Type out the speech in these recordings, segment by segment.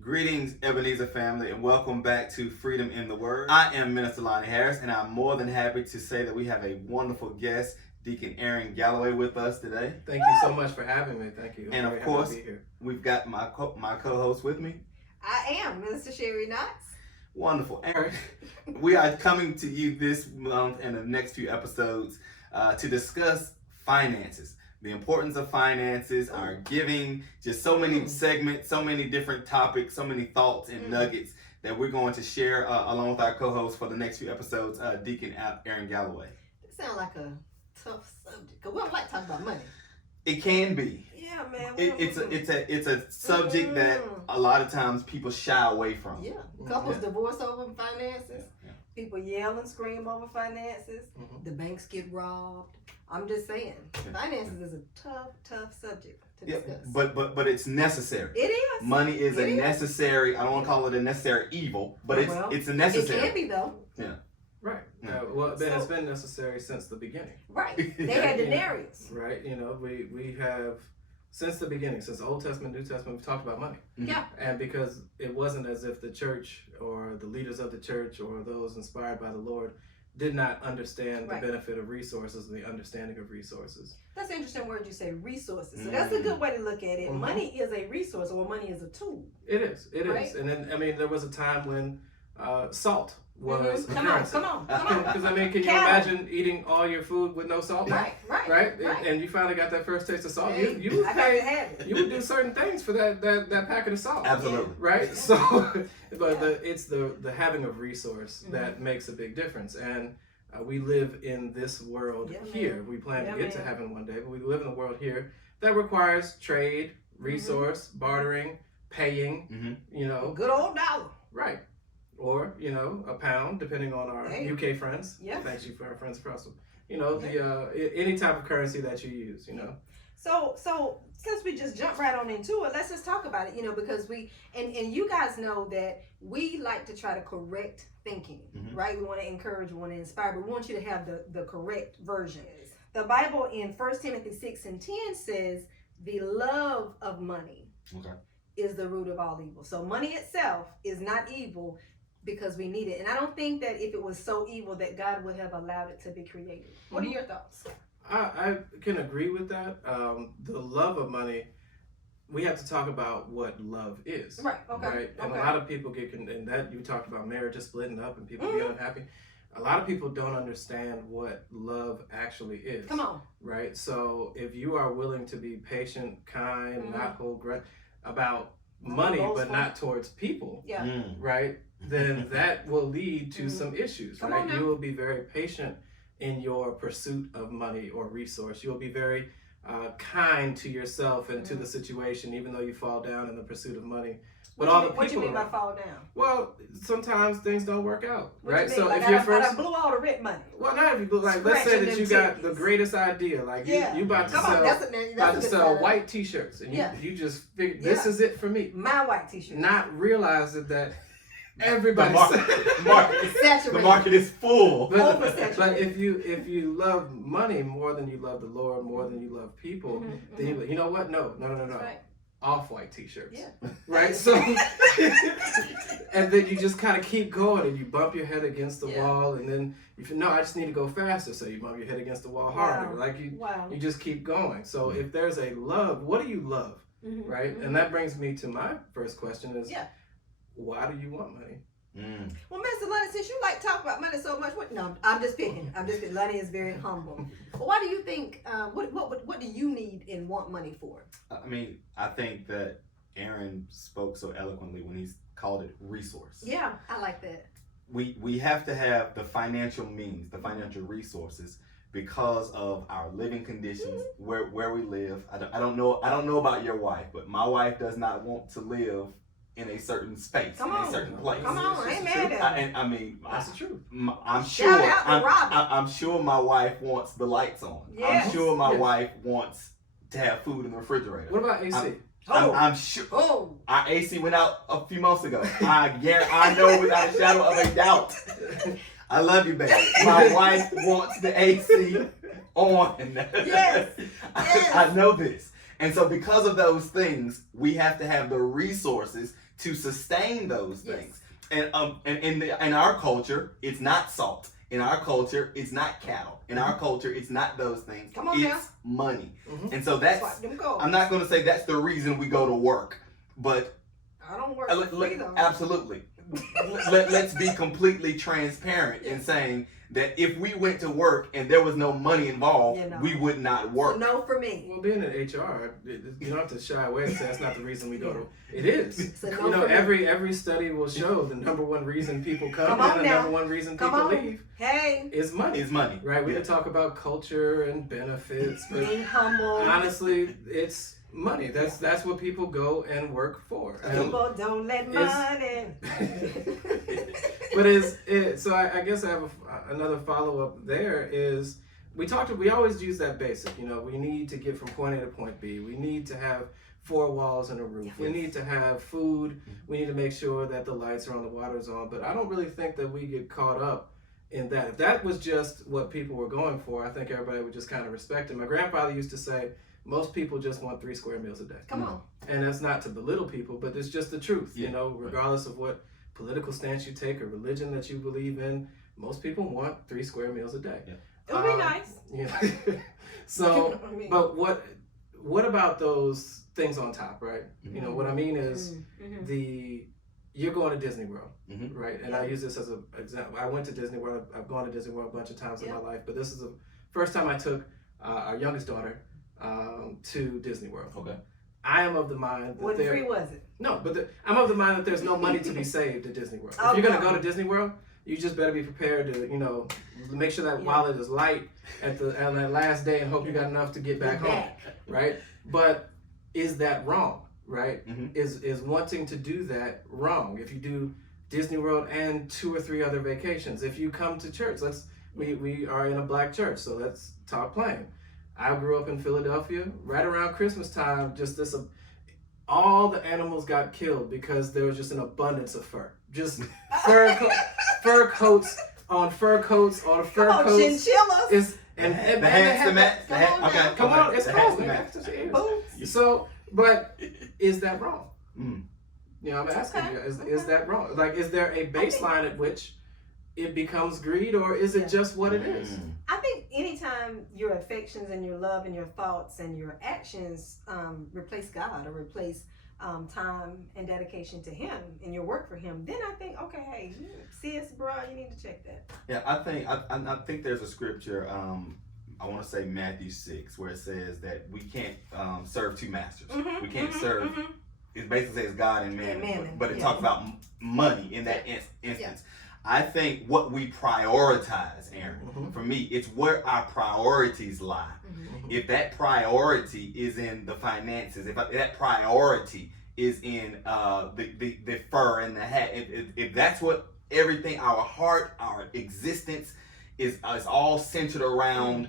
Greetings, Ebenezer family, and welcome back to Freedom in the Word. I am Minister Lonnie Harris, and I'm more than happy to say that we have a wonderful guest, Deacon Aaron Galloway, with us today. Thank you so much for having me. Thank you. And of course, we've got my co-host with me. I am Minister Sherry Knox. Wonderful. Aaron, we are coming to you this month and the next few episodes to discuss finances. The importance of finances, our giving, just so many segments, so many different topics, so many thoughts and nuggets that we're going to share along with our co-host for the next few episodes, Deacon Aaron Galloway. It sounds like a tough subject, because we don't like talking about money. It can be. Yeah, man. It's a subject that a lot of times people shy away from. Yeah. Couples divorce over finances. Yeah. People yell and scream over finances. The banks get robbed. I'm just saying, finances is a tough subject to discuss. But it's necessary. It is. Money is necessary. I don't want to call it a necessary evil, but it's a necessary. It can be though. Yeah. Right. It's been necessary since the beginning. Right. They had denarius. Right. You know, we have since the beginning, since Old Testament, New Testament, we've talked about money. Yeah. And because it wasn't as if the church or the leaders of the church or those inspired by the Lord did not understand the benefit of resources and the understanding of resources. That's an interesting word you say, resources. So that's a good way to look at it. Money is a resource, or money is a tool. It is. And then, there was a time when salt was a Come currency. on. Because, can you imagine eating all your food with no salt? Right. And you finally got that first taste of salt. Hey, You would do certain things for that packet of salt. Absolutely. Right? So, but it's the having of resource that makes a big difference. And we live in this world here. We plan to get to heaven one day, but we live in a world here that requires trade, resource, bartering, paying, Good old dollar. Right. Or, a pound, depending on our UK friends. Yeah. Thanks you for our friends across them. Any type of currency that you use, So since we just jump right on into it, let's just talk about it, because we, and you guys know that we like to try to correct thinking, right? We want to encourage, we want to inspire, but we want you to have the correct version. The Bible in 1 Timothy 6:10 says, the love of money is the root of all evil. So money itself is not evil, because we need it. And I don't think that if it was so evil that God would have allowed it to be created. What are your thoughts? I can agree with that. The love of money, we have to talk about what love is. Right, okay. Right? And a lot of people and that you talked about marriages splitting up and people being unhappy. A lot of people don't understand what love actually is. Come on. Right? So if you are willing to be patient, kind, not hold grudge about money, but not towards people, right? Then that will lead to some issues, right? You will be very patient in your pursuit of money or resource. You will be very kind to yourself and to the situation, even though you fall down in the pursuit of money. But What you mean by fall down? Well, sometimes things don't work out, right? So like if you're first, I blew all the rent money. Well, not if you blew. Like, let's say that you got the greatest idea, like you about to sell white T-shirts, and you just figured this is it for me. My white T-shirt. Not realizing that everybody the market is full. But if you love money more than you love the Lord, more than you love people, then you know what? No. Right. Off-white T-shirts, right? So, and then you just kind of keep going, and you bump your head against the wall, and then I just need to go faster. So you bump your head against the wall harder, you just keep going. So if there's a love, what do you love, right? And that brings me to my first question: is why do you want money? Well, Mr. Lonnie, since you like talk about money so much, no, I'm just picking. Lonnie is very humble. But why do you think? What do you need and want money for? I think that Aaron spoke so eloquently when he called it resource. Yeah, I like that. We have to have the financial means, the financial resources, because of our living conditions, where we live. I don't know about your wife, but my wife does not want to live in a certain space, a certain place. Come on, I ain't mad at you. That's the truth. I'm sure my wife wants the lights on. Yes. I'm sure my wife wants to have food in the refrigerator. What about AC? I'm sure. Our AC went out a few months ago. I know without a shadow of a doubt. I love you, baby. My wife wants the AC on. Yes. I know this. And so because of those things, we have to have the resources to sustain those things. And in our culture, it's not salt. In our culture, it's not cattle. In our culture, it's not those things. Come on it's now. money. Mm-hmm. And so that's, I'm not going to say that's the reason we go to work, but I don't work for free though. Absolutely. Let's be completely transparent in saying that if we went to work and there was no money involved, we would not work. So no for me. Well, being in HR, you don't have to shy away and say that's not the reason we go to. It is. So you know, every study will show the number one reason people come and the number one reason people leave is money. Is money. Right? We can talk about culture and benefits, but being humble. Honestly, it's money. That's what people go and work for. People don't let money. But so I guess I have another follow up. There is we always use that basic. You know, we need to get from point A to point B. We need to have 4 walls and a roof. We need to have food. We need to make sure that the lights are on, the water's on. But I don't really think that we get caught up in that. If that was just what people were going for, I think everybody would just kind of respect it. My grandfather used to say, most people just want 3 square meals a day. Come on. And that's not to belittle people, but it's just the truth. You know, regardless of what political stance you take or religion that you believe in, most people want 3 square meals a day. It would be nice. Yeah. So, but what about those things on top, right? You know, what I mean is you're going to Disney World, right? And I use this as an example. I went to Disney World. I've gone to Disney World a bunch of times in my life, but this is the first time I took our youngest daughter to Disney World. Okay. I am of the mind that what free was it? No, but I'm of the mind that there's no money to be saved at Disney World. If you're going to go to Disney World, you just better be prepared to, you know, make sure that wallet is light on that last day and hope you got enough to get back home, right? But is that wrong, right? Is wanting to do that wrong? If you do Disney World and 2 or 3 other vacations, if you come to church, we are in a black church, so let's talk plain. I grew up in Philadelphia. Right around Christmas time, all the animals got killed because there was just an abundance of fur. Just fur coats on fur coats on fur coats. Chinchillas. Come on, it's cold. So, but is that wrong? You know, I'm asking you, is that wrong? Like, is there a baseline at which it becomes greed, or is it just what it is? I think anytime your affections and your love and your thoughts and your actions replace God or replace time and dedication to Him and your work for Him, then I think, okay, hey, sis, bro, you need to check that. Yeah, I think there's a scripture. I want to say Matthew 6, where it says that we can't serve 2 masters. We can't serve. It basically says God and man, but it talks about money in that instance. I think what we prioritize, Aaron, for me, it's where our priorities lie. If that priority is in the finances, if that priority is in the fur and the hat, if that's what everything, our heart, our existence is all centered around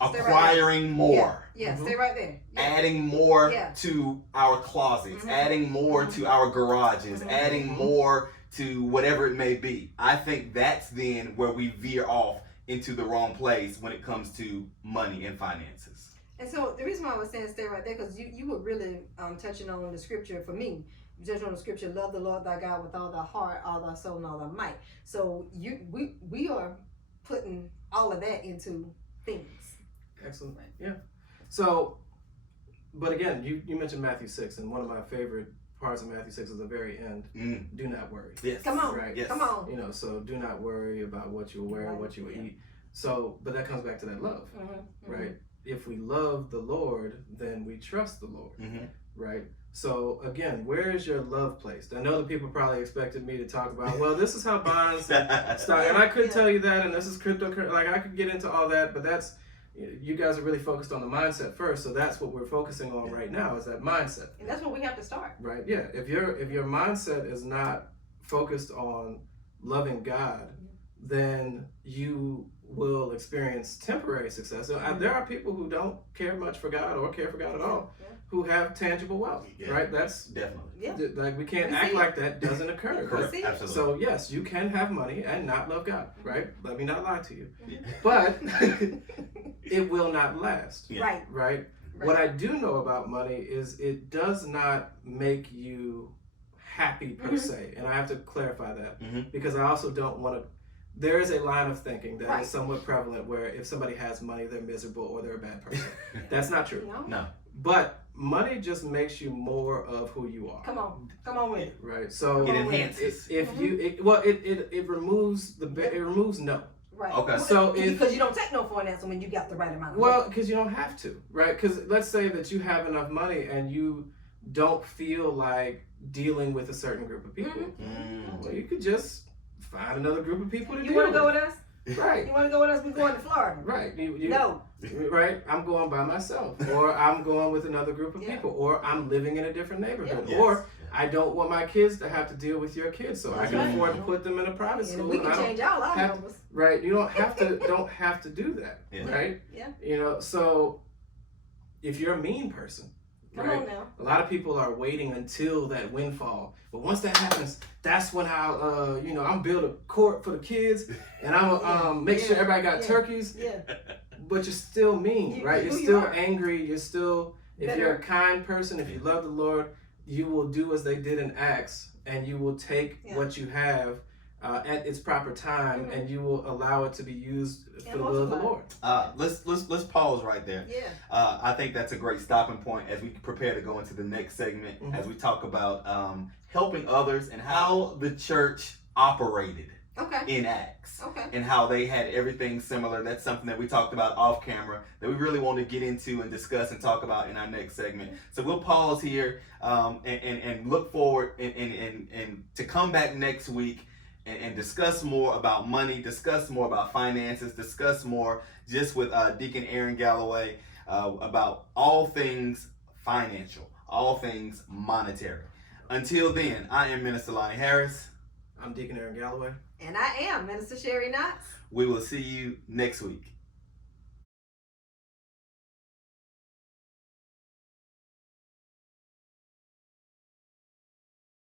acquiring more. Stay right there. Adding more to our closets, adding more to our garages, adding more to whatever it may be. I think that's then where we veer off into the wrong place when it comes to money and finances. And so the reason why I was saying stay right there, because you were really touching on the scripture for me. You touched on the scripture, love the Lord thy God with all thy heart, all thy soul, and all thy might. So we are putting all of that into things. Excellent. Yeah. So, but again, you mentioned Matthew 6, and one of my favorite parts of Matthew 6 is the very end. Do not worry. Yes. Come on. Right. Yes. Come on. You know, so do not worry about what you'll wear, what you will eat. So, but that comes back to that love, right? If we love the Lord, then we trust the Lord, right? So again, where is your love placed? I know that people probably expected me to talk about, well, this is how bonds start, and I could tell you that, and this is cryptocurrency. Like I could get into all that, but that's, you guys are really focused on the mindset first, so that's what we're focusing on right now, is that mindset. And that's where we have to start. Right, yeah. If your mindset is not focused on loving God, then you will experience temporary success. So, there are people who don't care much for God or care for God at all, who have tangible wealth, right? That's definitely. Like we can't act like that doesn't occur. Absolutely. So yes, you can have money and not love God, right? Let me not lie to you, but it will not last. Right. What I do know about money is it does not make you happy per se, and I have to clarify that because I also don't want to. There is a line of thinking that is somewhat prevalent where if somebody has money, they're miserable or they're a bad person. That's not true. No. But money just makes you more of who you are. Come on with it. Right. So it enhances. It removes it removes no. Right. Okay. So because you don't take no for an answer when you got the right amount of money. Well, because you don't have to, right? Because let's say that you have enough money and you don't feel like dealing with a certain group of people. Well, you could just find another group of people to deal with. You want to go with us? Right. You want to go with us? We're going to Florida. Right. No. Right. I'm going by myself, or I'm going with another group of people, or I'm living in a different neighborhood, or I don't want my kids to have to deal with your kids, so I can afford to put them in a private school. We can change all our numbers. Right. You don't have to do that. Right. Yeah. You know. So if you're a mean person. Come on now. A lot of people are waiting until that windfall, but once that happens, that's when I'm build a court for the kids, and I'm make sure everybody got turkeys. Yeah. But you're still mean, right? You're still angry. You're still, if you're a kind person, if you love the Lord, you will do as they did in Acts, and you will take what you have at its proper time, and you will allow it to be used for the will of the Lord. Let's pause right there. Yeah. I think that's a great stopping point as we prepare to go into the next segment, as we talk about helping others and how the church operated in Acts, and how they had everything similar. That's something that we talked about off camera that we really want to get into and discuss and talk about in our next segment. So we'll pause here and look forward and to come back next week and discuss more about money, discuss more about finances, discuss more just with Deacon Aaron Galloway about all things financial, all things monetary. Until then, I am Minister Lonnie Harris. I'm Deacon Aaron Galloway. And I am Minister Sherry Knox. We will see you next week.